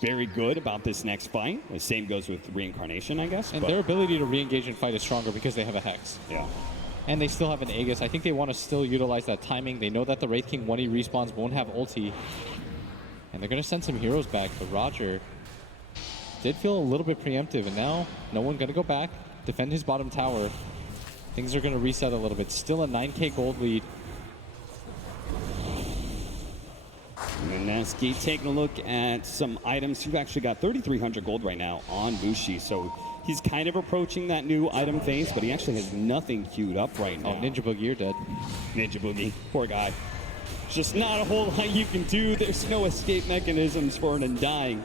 very good about this next fight. The same goes with Reincarnation, I guess. And their ability to re-engage and fight is stronger because they have a Hex. Yeah. And they still have an Aegis. I think they want to still utilize that timing. They know that the Wraith King, when he respawns, won't have ulti. And they're going to send some heroes back, but Roger did feel a little bit preemptive, and now no one going to go back, defend his bottom tower. Things are going to reset a little bit. Still a 9k gold lead. Mineski taking a look at some items. You've actually got 3,300 gold right now on Bushi, so he's kind of approaching that new item phase, but he actually has nothing queued up right now. Oh, Ninja Boogie, you're dead. Ninja Boogie, poor guy. Just not a whole lot you can do. There's no escape mechanisms for an undying.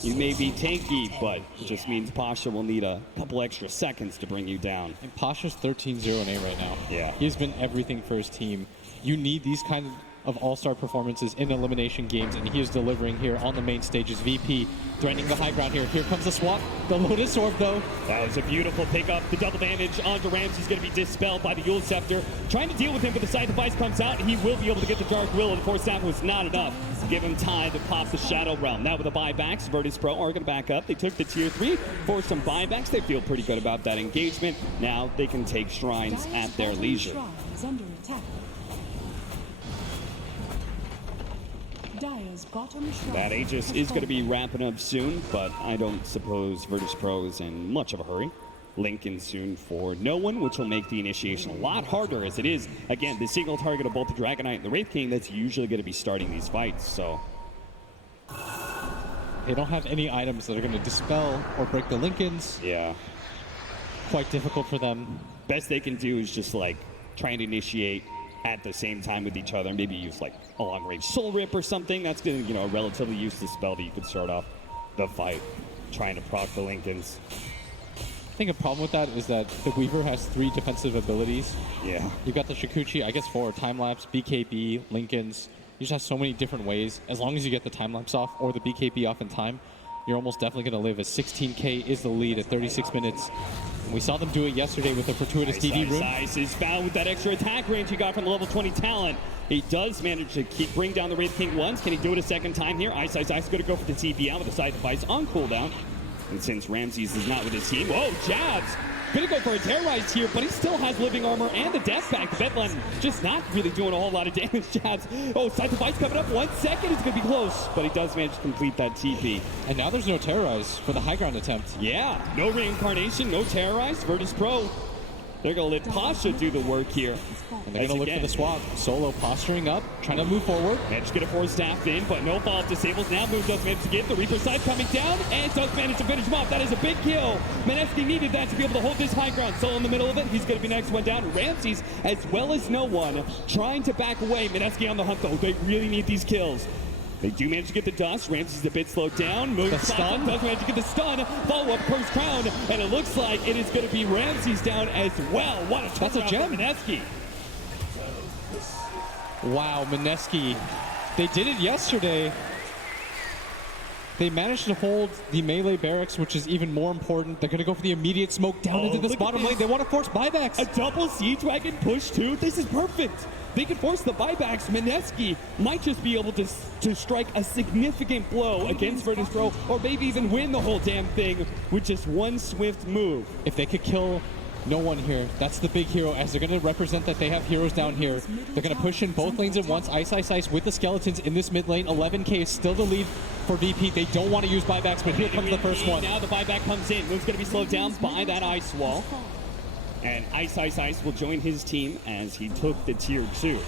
You may be tanky, but it just means Pasha will need a couple extra seconds to bring you down. And Pasha's 13-0-8 right now. Yeah. He's been everything for his team. You need these kind of all-star performances in elimination games, and he is delivering here on the main stages. VP threatening the high ground here. Here comes the swap. The Lotus Orb, though. That was a beautiful pickup. The double damage onto Ramsey's going to be dispelled by the Yule Scepter. Trying to deal with him, but the Scythe of Vice comes out. He will be able to get the Dark Will, and the Force Staff was not enough to give him time to pop the Shadow Realm. Now with the buybacks, Virtus.pro are going to back up. They took the tier 3 for some buybacks. They feel pretty good about that engagement. Now they can take shrines at their leisure. That Aegis is going to be wrapping up soon, but I don't suppose Virtus.pro is in much of a hurry. Lincoln soon for no one, which will make the initiation a lot harder, as it is, again, the single target of both the Dragon Knight and the Wraith King that's usually going to be starting these fights, so. They don't have any items that are going to dispel or break the Lincolns. Yeah. Quite difficult for them. Best they can do is just, like, trying to initiate at the same time with each other. Maybe use, like, a long-range Soul Rip or something. That's going to, a relatively useless spell that you could start off the fight trying to proc the Lincolns. I think a problem with that is that the Weaver has 3 defensive abilities. Yeah. You've got the Shikuchi, I guess 4, time-lapse, BKB, Lincolns. You just have so many different ways. As long as you get the time-lapse off or the BKB off in time, you're almost definitely going to live, as 16k is the lead at 36 minutes. And we saw them do it yesterday with the fortuitous DD room. Ice is found with that extra attack range he got from the level 20 talent. He does manage to bring down the Wraith King once. Can he do it a second time here? Ice going to go for the TP out with the Scythe of Vice on cooldown. And since Ramses is not with his team, jabs! Gonna go for a terrorize here, but he still has living armor and the death back. The Bedlam just not really doing a whole lot of damage. Jabs. Scythe of Vice coming up. 1 second. It's gonna be close, but he does manage to complete that TP. And now there's no terrorize for the high ground attempt. Yeah, no reincarnation, no terrorize. Virtus.pro. They're going to let Pasha do the work here. And they're going to look for the swap. Solo posturing up, trying to move forward. Managed to get a Force Staff in, but no follow-up disables. Now Move does manage to get the Reaper Scythe coming down, and does manage to finish him off. That is a big kill. Mineski needed that to be able to hold this high ground. Solo in the middle of it. He's going to be next one down. Ramses, as well as no one, trying to back away. Mineski on the hunt, though. They really need these kills. They do manage to get the dust. Ramses is a bit slowed down. Moves the stun. Does manage to get the stun. Follow-up Curse Crown. And it looks like it is going to be Ramses down as well. What a That's a gem. Mineski. Wow, Mineski. They did it yesterday. They managed to hold the melee barracks, which is even more important. They're going to go for the immediate smoke down into this bottom lane. They want to force buybacks. A double Siege Wagon push too. This is perfect. They can force the buybacks. Mineski might just be able to strike a significant blow against Virtus.pro, or maybe even win the whole damn thing with just one swift move. If they could kill no one here, that's the big hero, as they're going to represent that they have heroes down here. They're going to push in both lanes at once. Ice with the skeletons in this mid lane. 11k is still the lead for VP. They don't want to use buybacks, but here comes the first one. Now the buyback comes in. Move's going to be slowed down by that ice wall. And Ice will join his team as he took the tier 2.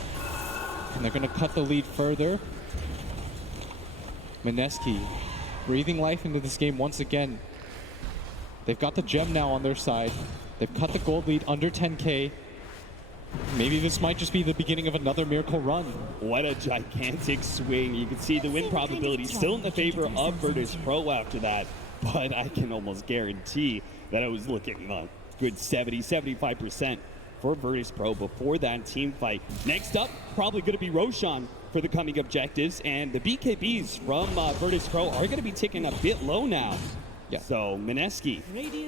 And they're going to cut the lead further. Mineski breathing life into this game once again. They've got the gem now on their side. They've cut the gold lead under 10k. maybe this might just be the beginning of another miracle run. What a gigantic swing. You can see the win probability still in the favor of Virtus.pro after that, but I can almost guarantee that it was looking a good 70-75% for Virtus.pro before that team fight. Next up, probably going to be Roshan for the coming objectives, and the BKBs from Virtus.pro are going to be ticking a bit low now. Yeah. So Mineski,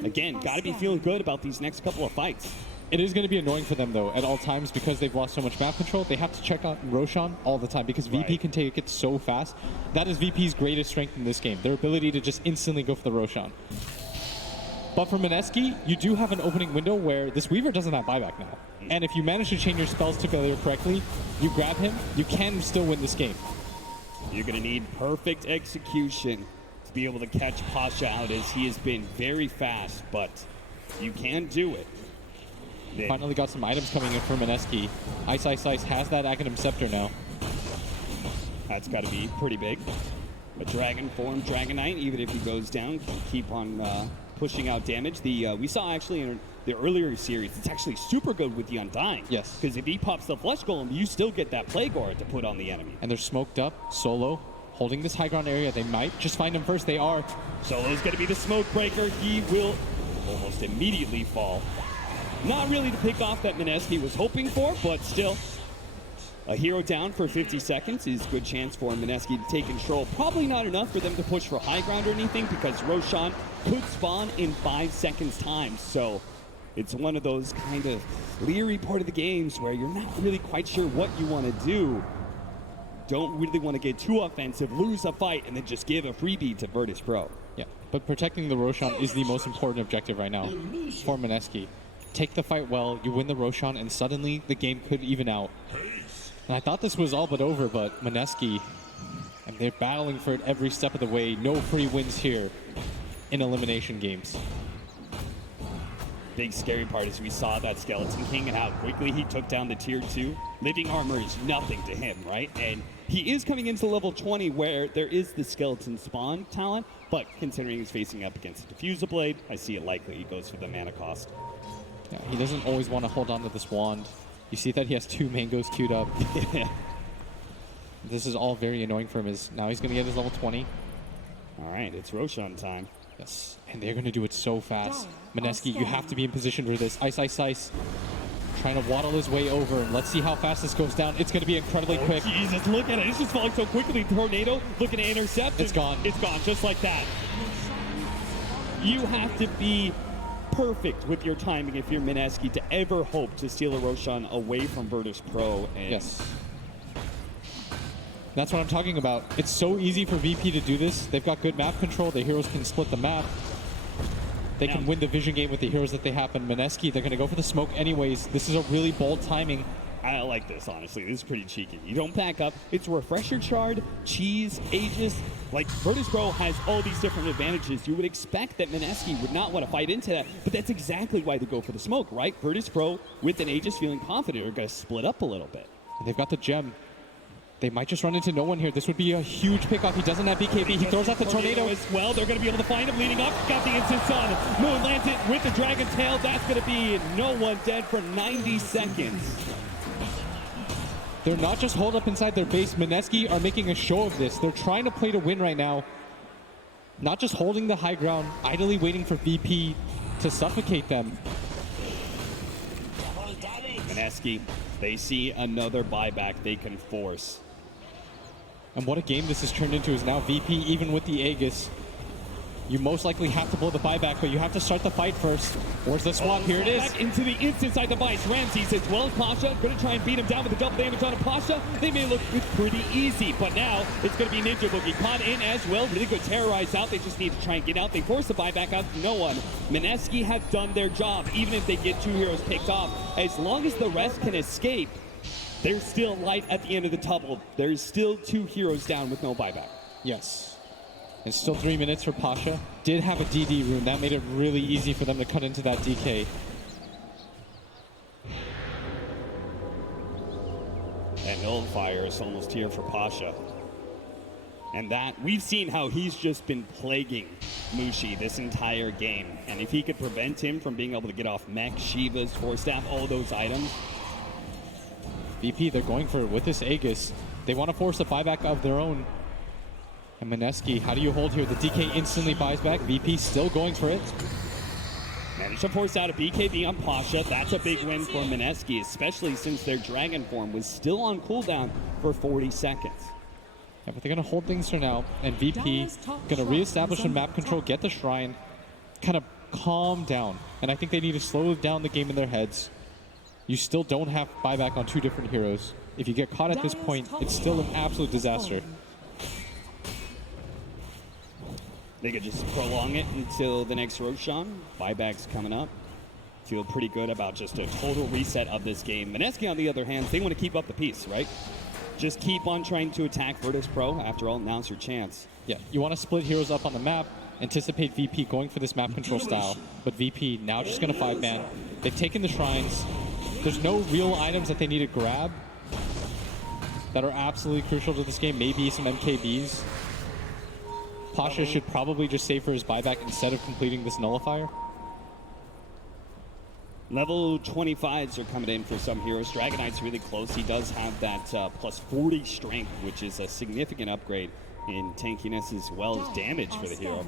again, got to be feeling good about these next couple of fights. It is going to be annoying for them, though, at all times because they've lost so much map control. They have to check out Roshan all the time because VP can take it so fast. That is VP's greatest strength in this game, their ability to just instantly go for the Roshan. But for Mineski, you do have an opening window where this Weaver doesn't have buyback now. And if you manage to chain your spells together correctly, you grab him, you can still win this game. You're going to need perfect execution to be able to catch Pasha out, as he has been very fast, but you can do it. Finally got some items coming in for Mineski. Ice has that Aghanim Scepter now. That's got to be pretty big. A Dragon form Dragon Knight, even if he goes down, can keep on pushing out damage. We saw actually in the earlier series, it's actually super good with the Undying. Yes. Because if he pops the Flesh Golem, you still get that Plague Aura to put on the enemy. And they're smoked up, Solo, holding this high ground area. They might just find him first. They are. Solo's going to be the smoke breaker. He will almost immediately fall. Not really the pick off that Mineski was hoping for, but still. A hero down for 50 seconds is a good chance for Mineski to take control. Probably not enough for them to push for high ground or anything, because Roshan could spawn in 5 seconds time. So it's one of those kind of leery part of the games where you're not really quite sure what you want to do. Don't really want to get too offensive, lose a fight, and then just give a freebie to Virtus.pro. Yeah, but protecting the Roshan is the most important objective right now for Mineski. Take the fight well, you win the Roshan, and suddenly the game could even out. And I thought this was all but over, but Mineski, and they're battling for it every step of the way. No free wins here in elimination games. Big scary part is we saw that Skeleton King and how quickly he took down the tier 2. Living armor is nothing to him, right? And he is coming into level 20 where there is the skeleton spawn talent, but considering he's facing up against a Diffuser Blade, I see it likely he goes for the mana cost. Yeah, he doesn't always want to hold on to this wand. You see that he has 2 mangoes queued up. This is all very annoying for him. Now he's going to get his level 20. All right, it's Roshan time. Yes, and they're going to do it so fast. Mineski, you have to be in position for this. Ice. Trying to waddle his way over, and let's see how fast this goes down. It's going to be incredibly quick. Jesus, look at it. It's just falling so quickly. Tornado looking to intercept. It's gone. It's gone, just like that. You have to be perfect with your timing if you're Mineski to ever hope to steal a Roshan away from Virtus.pro. Yes. That's what I'm talking about. It's so easy for VP to do this. They've got good map control. The heroes can split the map. They can win the vision game with the heroes that they have. And Mineski, they're going to go for the smoke anyways. This is a really bold timing. I like this, honestly. This is pretty cheeky. You don't back up. It's Refresher Shard, Cheese, Aegis. Like, Virtus.pro has all these different advantages. You would expect that Mineski would not want to fight into that, but that's exactly why they go for the smoke, right? Virtus.pro, with an Aegis feeling confident, are going to split up a little bit. They've got the gem. They might just run into no one here. This would be a huge pickoff. He doesn't have BKB. He throws out the tornado as well. They're going to be able to find him leading up. Got the instant sun. Moon lands it with the Dragon Tail. That's going to be no one dead for 90 seconds. They're not just holed up inside their base. Mineski are making a show of this. They're trying to play to win right now. Not just holding the high ground, idly waiting for VP to suffocate them. Mineski, they see another buyback they can force. And what a game this has turned into is now VP, even with the Aegis. You most likely have to blow the buyback, but you have to start the fight first. Where's the swap? Here it is. Back into the instant side device. Ramses as well as Pasha. Going to try and beat him down with the double damage on a Pasha. They may look pretty easy, but now it's going to be Ninja Boogie caught in as well. Really good terrorize out. They just need to try and get out. They force the buyback out to no one. Mineski have done their job, even if they get 2 heroes picked off. As long as the rest can escape, there's still light at the end of the tunnel. There's still 2 heroes down with no buyback. Yes. It's still 3 minutes for Pasha. Did have a DD rune. That made it really easy for them to cut into that DK. And Hillfire is almost here for Pasha. And that, we've seen how he's just been plaguing Mushi this entire game. And if he could prevent him from being able to get off mech, Shivas, Force Staff, all those items, VP, they're going for it with this Aegis. They want to force a buyback of their own. And Mineski, how do you hold here? The DK instantly buys back. VP still going for it. Managed to force out a BKB on Pasha. That's a big win for Mineski, especially since their Dragon form was still on cooldown for 40 seconds. Yeah, but they're going to hold things for now. And VP going to reestablish some map control, get the Shrine, kind of calm down. And I think they need to slow down the game in their heads. You still don't have buyback on two different heroes. If you get caught at this point, it's still an absolute disaster. They could just prolong it until the next Roshan. Buyback's coming up. Feel pretty good about just a total reset of this game. Mineski, on the other hand, they want to keep up the pace, right? Just keep on trying to attack Virtus.pro. After all, now's your chance. Yeah, you want to split heroes up on the map, anticipate VP going for this map control style, but VP now just going to 5-man. They've taken the Shrines. There's no real items that they need to grab that are absolutely crucial to this game. Maybe some MKBs. Pasha should probably just save for his buyback instead of completing this nullifier. Level 25s are coming in for some heroes. Dragon Knight's really close. He does have that plus 40 strength, which is a significant upgrade in tankiness as well as damage for the hero.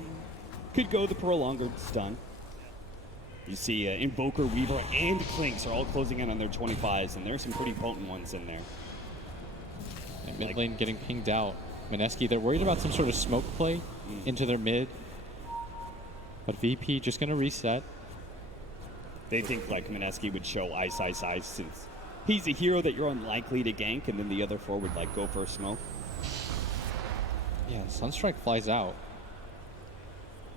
Could go the prolonger stun. You see Invoker, Weaver, and Clinks are all closing in on their 25s, and there's some pretty potent ones in there. And mid lane getting pinged out. Mineski, they're worried about some sort of smoke play into their mid. But VP just going to reset. They think like Mineski would show ice since he's a hero that you're unlikely to gank, and then the other four would like go for a smoke. Yeah, Sunstrike flies out.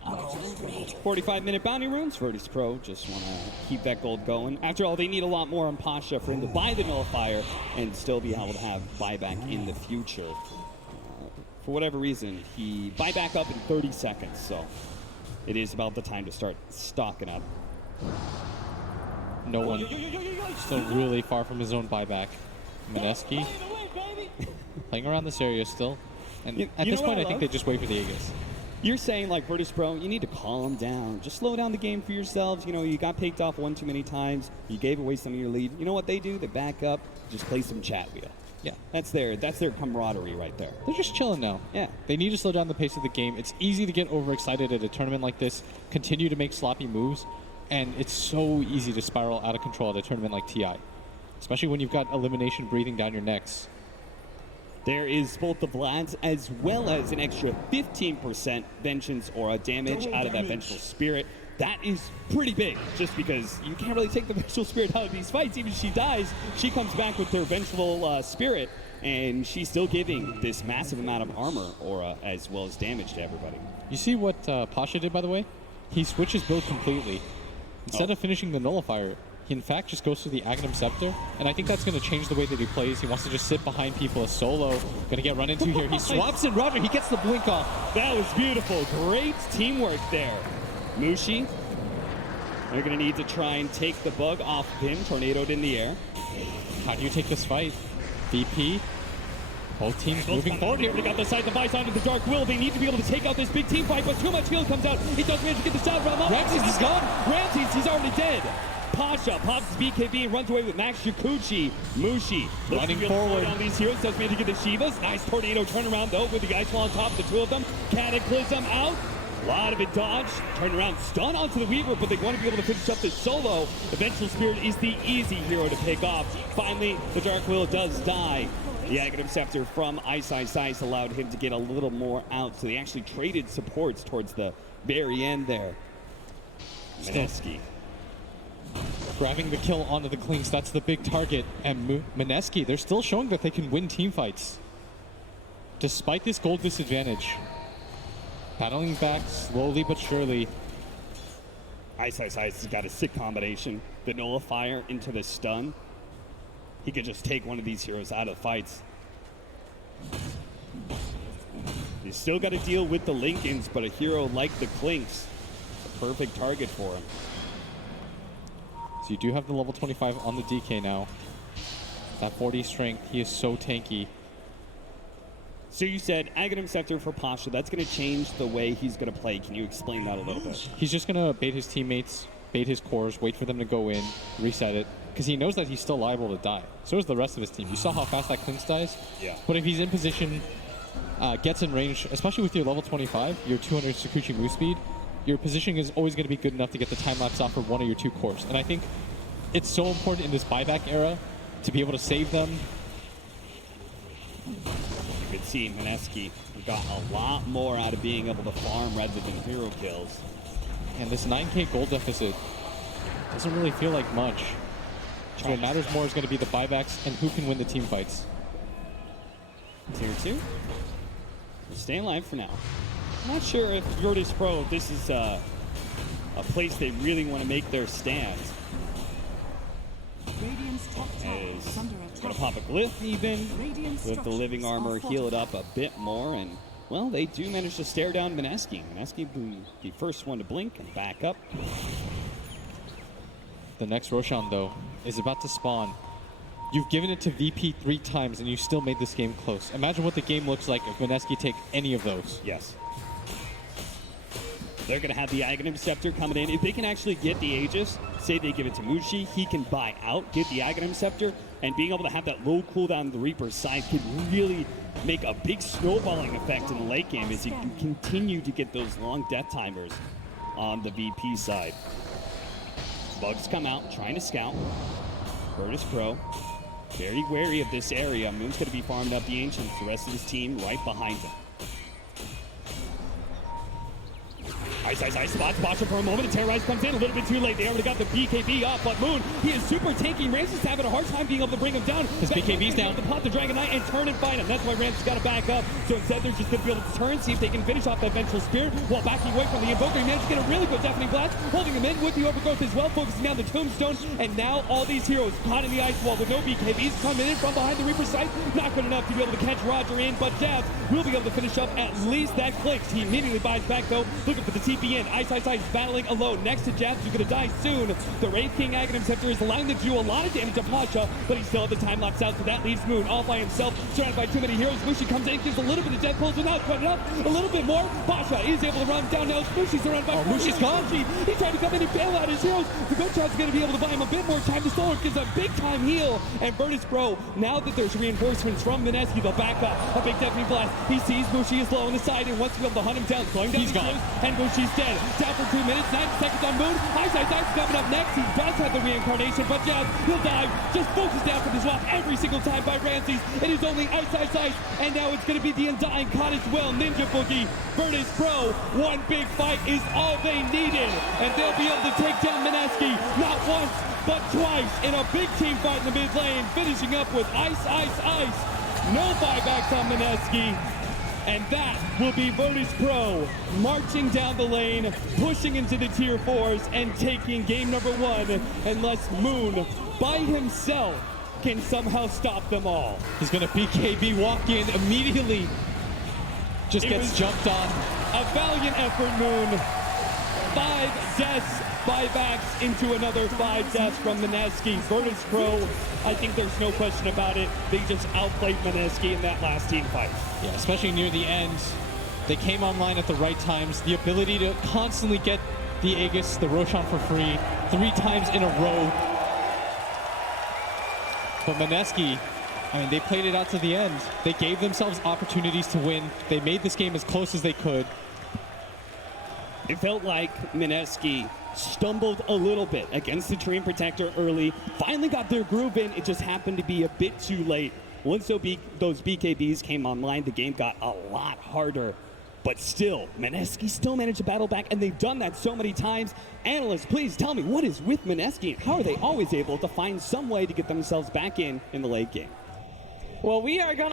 45-minute bounty runes. Virtus.pro just want to keep that gold going. After all, they need a lot more on Pasha for him to buy the nullifier and still be able to have buyback in the future. For whatever reason, he buyback up in 30 seconds, so it is about the time to start stocking up. No one still really far from his own buyback. Mineski playing around this area still. And at this point, I think they just wait for the Aegis. You're saying, like, Virtus.pro, you need to calm down. Just slow down the game for yourselves. You know, you got picked off one too many times. You gave away some of your lead. You know what they do? They back up, just play some chat wheel. Yeah. That's their camaraderie right there. They're just chilling now. Yeah. They need to slow down the pace of the game. It's easy to get overexcited at a tournament like this, continue to make sloppy moves, and it's so easy to spiral out of control at a tournament like TI, especially when you've got elimination breathing down your necks. There is both the Vlads as well as an extra 15% vengeance or damage out of that Vengeful Spirit. That is pretty big, just because you can't really take the Vengeful Spirit out of these fights. Even if she dies, she comes back with her Vengeful Spirit, and she's still giving this massive amount of armor or as well as damage to everybody. You see what Pasha did, by the way? He switches build completely. Instead of finishing the nullifier, he in fact just goes to the Aghanim Scepter, and I think that's going to change the way that he plays. He wants to just sit behind people as solo. Going to get run into here. He swaps in Roger. He gets the blink off. That was beautiful. Great teamwork there. Mushi, they're going to need to try and take the bug off of him. Tornadoed in the air. How do you take this fight? VP. Both teams moving forward here. They got the side device onto the Dark Will. They need to be able to take out this big team fight, but too much heal comes out. He does manage to get the shot around. Ramses is gone. Ramses, he's already dead. Pasha pops his BKB and runs away with Max Yakuchi. Mushi running forward on these heroes. Does manage to get the Shivas. Nice tornado turnaround though with the Ice Wall on top of the two of them. Cataclysm out. A lot of it dodged. Turn around, stun onto the Weaver, but they want to be able to finish up this solo. Eventual Spirit is the easy hero to pick off. Finally, the Dark Will does die. The Aghanim Scepter from Ice allowed him to get a little more out, so they actually traded supports towards the very end there. Mineski grabbing the kill onto the Clinks. That's the big target. And Mineski, they're still showing that they can win team fights despite this gold disadvantage. Battling back slowly but surely. Ice has got a sick combination. The nullifier into the stun. He could just take one of these heroes out of fights. He's still got to deal with the Lincolns, but a hero like the Clinks, a perfect target for him. So you do have the level 25 on the DK now. That 40 strength, he is so tanky. So you said Aghanim Scepter for Pasha. That's going to change the way he's going to play. Can you explain that a little bit? He's just going to bait his teammates, bait his cores, wait for them to go in, reset it, because he knows that he's still liable to die. So is the rest of his team. You saw how fast that Clint dies? Yeah. But if he's in position, gets in range, especially with your level 25, your 200 Sakuchi move speed, your positioning is always going to be good enough to get the time-lapse off for one of your two cores. And I think it's so important in this buyback era to be able to save them. You could see Mineski got a lot more out of being able to farm rather than hero kills. And this 9k gold deficit doesn't really feel like much. So what matters more is going to be the buybacks and who can win the team fights. Tier 2. Staying alive for now. I'm not sure if Virtus.pro, this is a place they really want to make their stand. As going to pop a glyph even, with the living armor, heal it up a bit more, and well, they do manage to stare down Mineski. Mineski being the first one to blink and back up. The next Roshan, though, is about to spawn. You've given it to VP 3 times, and you still made this game close. Imagine what the game looks like if Mineski take any of those. Yes. They're going to have the Aghanim Scepter coming in. If they can actually get the Aegis, say they give it to Mushi, he can buy out, get the Aghanim Scepter, and being able to have that low cooldown on the Reaper's side can really make a big snowballing effect in the late game as you can continue to get those long death timers on the VP side. Bugs come out, trying to scout. Virtus.pro, very wary of this area. Moon's going to be farming up the Ancients, the rest of his team right behind him. Ice, spots Basha for a moment, and Terrorize comes in a little bit too late. They already got the BKB off, but Moon, he is super tanky. Ramsey's having a hard time being able to bring him down. His BKB's down. To pop the Dragon Knight and turn and fight him. That's why Ramsey's got to back up. So instead, they're just going to be able to turn, see if they can finish off that Vengeful Spear while backing away from the Invoker. He managed to get a really good Deafening Blast, holding him in with the Overgrowth as well, focusing down the Tombstone. And now all these heroes caught in the ice wall with no BKBs coming in from behind the Reaper's side. Not good enough to be able to catch Roger in, but Jazz will be able to finish up at least that clicks. He immediately buys back though, looking for the TP in. Ice, battling alone next to Jabs, who's going to die soon. The Wraith King Aghanim Scepter is allowing them to do a lot of damage to Pasha, but he still has the time lapse out, so that leaves Moon all by himself, surrounded by too many heroes. Mushi comes in, gives a little bit of death pulls, but not quite enough. A little bit more. Pasha is able to run down now. Mushi's surrounded by Mushi's gone. He tried to come in and bail out his heroes. The Gochard's going to be able to buy him a bit more time to slow him, gives a big time heal. And Virtus.pro, now that there's reinforcements from Mineski, they'll back up. A big Deafening Blast. He sees Mushi is low on the side and wants to be able to hunt him down. Going down. He's gone. And Mushi's dead. Down for 2 minutes, 9 seconds on Moon. Ice coming up next. He does have the reincarnation, but Jazz, he'll die. Just focused down for the swap every single time by Ramses. It is only Ice. And now it's going to be the Undying Caught as well. Ninja Boogie, Virtus.pro. One big fight is all they needed. And they'll be able to take down Mineski not once, but twice in a big team fight in the mid lane. Finishing up with Ice. No buybacks on Mineski. And that will be Virtus.pro marching down the lane, pushing into the tier 4s, and taking game number 1, unless Moon, by himself, can somehow stop them all. He's going to BKB walk in immediately. Just gets jumped on. A valiant effort, Moon. 5 deaths, buybacks into another 5 deaths from Mineski. Virtus.pro, I think there's no question about it. They just outplayed Mineski in that last team fight. Yeah, especially near the end. They came online at the right times. The ability to constantly get the Aegis, the Roshan for free, 3 times in a row. But Mineski, I mean, they played it out to the end. They gave themselves opportunities to win. They made this game as close as they could. It felt like Mineski stumbled a little bit against the Treant Protector early. Finally got their groove in. It just happened to be a bit too late. Once those BKBs came online, the game got a lot harder. But still, Mineski still managed to battle back, and they've done that so many times. Analysts, please tell me, what is with Mineski? How are they always able to find some way to get themselves back in the late game? Well, we are going to